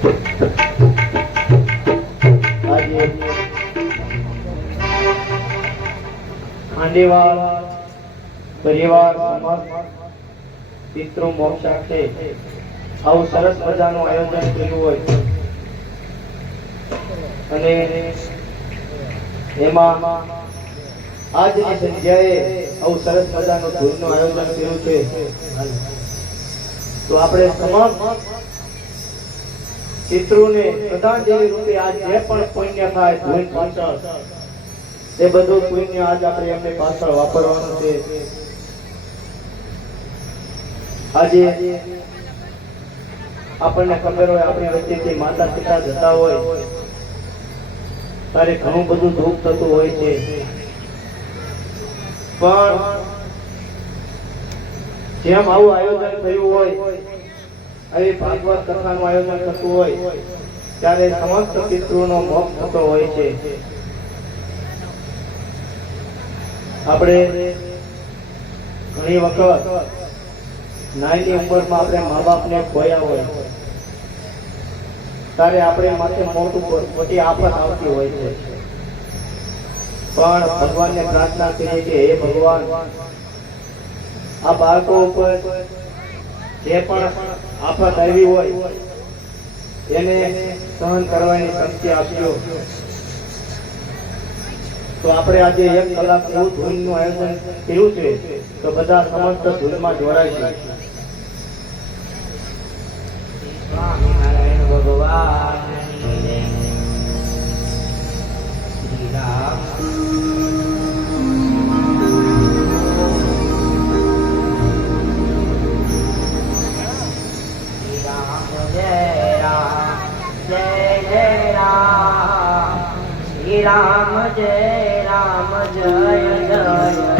આજે ખાંડેવાલ પરિવાર સમસ્ત પિતૃ મોક્ષાર્થે આવું સરસ મજાનું આયોજન કર્યું હોય અને એમાં આજની જગ્યાએ આવું સરસ મજાનું ધૂળનું આયોજન કર્યું છે તો આપણે તમામ પિતૃને શ્રદ્ધાંજલિ રૂપે આજ જે પણ પુણ્ય થાય ધૂળ પાછળ એ બધું પુણ્ય આજ આપણે એમને પાછળ વાપરવાનું છે. આજે આપણને ખબર હોય આપણી વચ્ચેથી માતા પિતા જતા હોય ત્યારે ઘણું બધું દુઃખ થતું હોય છે, પણ જેમ આવું આયોજન થયું હોય આવી ભાગવત કથાનું આયોજન થતું હોય ત્યારે સમસ્ત પિતૃનો મોક્ષ થતો હોય છે. આપણે ઘણી વખત નાની ઉંમરમાં આપણે મા બાપને ખોયા હોય ત્યારે આપણે માથે મોટી આફત આવતી હોય છે, પણ ભગવાનને પ્રાર્થના કરીએ કે હે ભગવાન આ બાળકો ઉપર જે પણ આફત આવી હોય એને સહન કરવાની શક્તિ આપજો. તો આપણે આજે 1 કલાક એવું ધૂનનું આયોજન કર્યું છે તો બધા સમસ્ત ધૂનમાં જોડાઈશું. સ્વામિનારાયણ ભગવાન શ્રી રામ राम जय राम जय जय Jai Ram